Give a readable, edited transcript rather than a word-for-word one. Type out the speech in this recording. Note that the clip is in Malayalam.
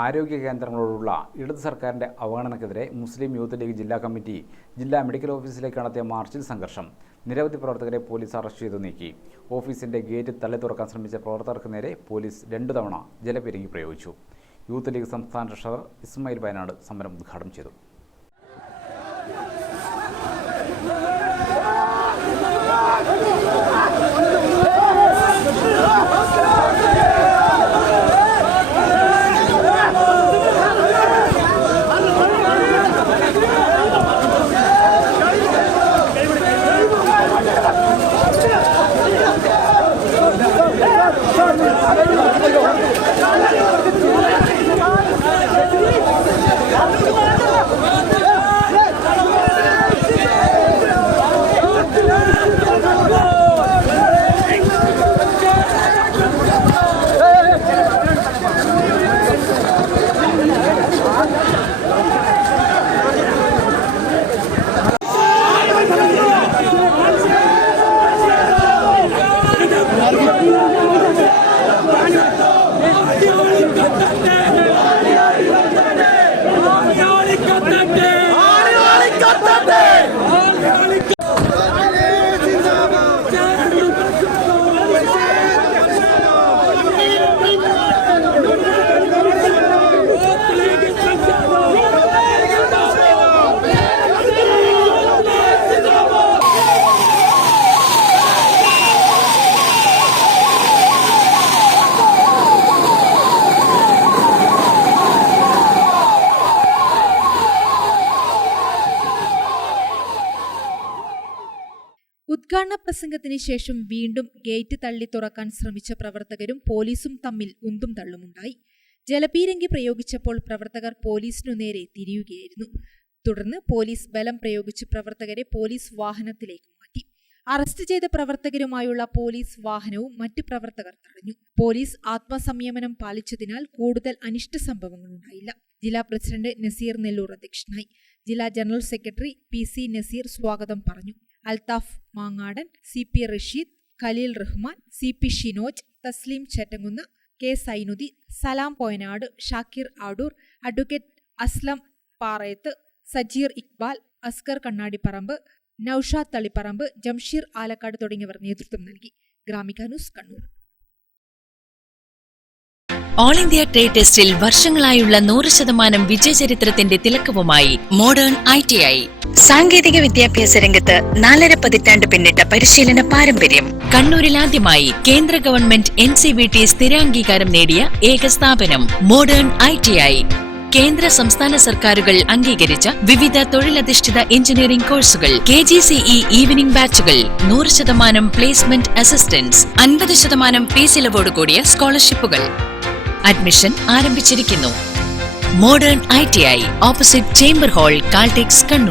ആരോഗ്യ കേന്ദ്രങ്ങളോടുള്ള ഇടത് സർക്കാരിൻ്റെ അവഗണനയ്ക്കെതിരെ മുസ്ലിം യൂത്ത് ലീഗ് ജില്ലാ കമ്മിറ്റി ജില്ലാ മെഡിക്കൽ ഓഫീസിലേക്ക് നടത്തിയ മാർച്ചിൽ സംഘർഷം. നിരവധി പ്രവർത്തകരെ പോലീസ് അറസ്റ്റ് ചെയ്തു നീക്കി. ഓഫീസിൻ്റെ ഗേറ്റ് തള്ളി തുറക്കാൻ ശ്രമിച്ച പ്രവർത്തകർക്ക് നേരെ പോലീസ് 2 തവണ ജലപീരങ്കി പ്രയോഗിച്ചു. യൂത്ത് ലീഗ് സംസ്ഥാന ട്രഷറർ ഇസ്മായിൽ വയനാട് സമരം ഉദ്ഘാടനം ചെയ്തു. ഉദ്ഘാടന പ്രസംഗത്തിന് ശേഷം വീണ്ടും ഗേറ്റ് തള്ളി തുറക്കാൻ ശ്രമിച്ച പ്രവർത്തകരും പോലീസും തമ്മിൽ ഉന്തും തള്ളുമുണ്ടായി. ജലപീരങ്കി പ്രയോഗിച്ചപ്പോൾ പ്രവർത്തകർ പോലീസിനു നേരെ തിരിയുകയായിരുന്നു. തുടർന്ന് പോലീസ് ബലം പ്രയോഗിച്ച് പ്രവർത്തകരെ പോലീസ് വാഹനത്തിലേക്ക് മാറ്റി. അറസ്റ്റ് ചെയ്ത പ്രവർത്തകരുമായുള്ള പോലീസ് വാഹനവും മറ്റു പ്രവർത്തകർ തടഞ്ഞു. പോലീസ് ആത്മസംയമനം പാലിച്ചതിനാൽ കൂടുതൽ അനിഷ്ട സംഭവങ്ങളുണ്ടായില്ല. ജില്ലാ പ്രസിഡന്റ് നസീർ നെല്ലൂർ അധ്യക്ഷനായി. ജില്ലാ ജനറൽ സെക്രട്ടറി PC നസീർ സ്വാഗതം പറഞ്ഞു. Althaf Mangadan, CP Rasheed, Khaleel Rahman, CP Shinoj, Thasleem Chattangunnu, K Sainudheen, Salam Poyanad, Shakir Adoor, advocate Aslam Parayath, Sajeer Iqbal, Askar Kannadiparamba, Naushad Thaliparamba, Jamsheer Alakkad തുടങ്ങിയവർ നേതൃത്വം നൽകി. Gramika news, Kannur. All India trade ടെസ്റ്റിൽ വർഷങ്ങളായുള്ള 100% വിജയചരിത്രത്തിന്റെ തിലക്കവുമായി മോഡേൺ ITI. സാങ്കേതിക വിദ്യാഭ്യാസ രംഗത്ത് 4.5 പതിറ്റാണ്ട് പിന്നിട്ട പരിശീലന പാരമ്പര്യം. കണ്ണൂരിൽ ആദ്യമായി കേന്ദ്ര ഗവൺമെന്റ് NCVT സ്ഥിരാംഗീകാരം നേടിയ ഏക സ്ഥാപനം മോഡേൺ ITI. കേന്ദ്ര സംസ്ഥാന സർക്കാരുകൾ അംഗീകരിച്ച വിവിധ തൊഴിലധിഷ്ഠിത എഞ്ചിനീയറിംഗ് കോഴ്സുകൾ, KGCE ഈവനിംഗ് ബാച്ചുകൾ, 100% പ്ലേസ്മെന്റ് അസിസ്റ്റൻസ്, 50% ഫീസ് ഇളവോട് കൂടിയ സ്കോളർഷിപ്പുകൾ. അഡ്മിഷൻ ആരംഭിച്ചിരിക്കുന്നു. Modern ITI, opposite chamber hall, Caltex, Kannur.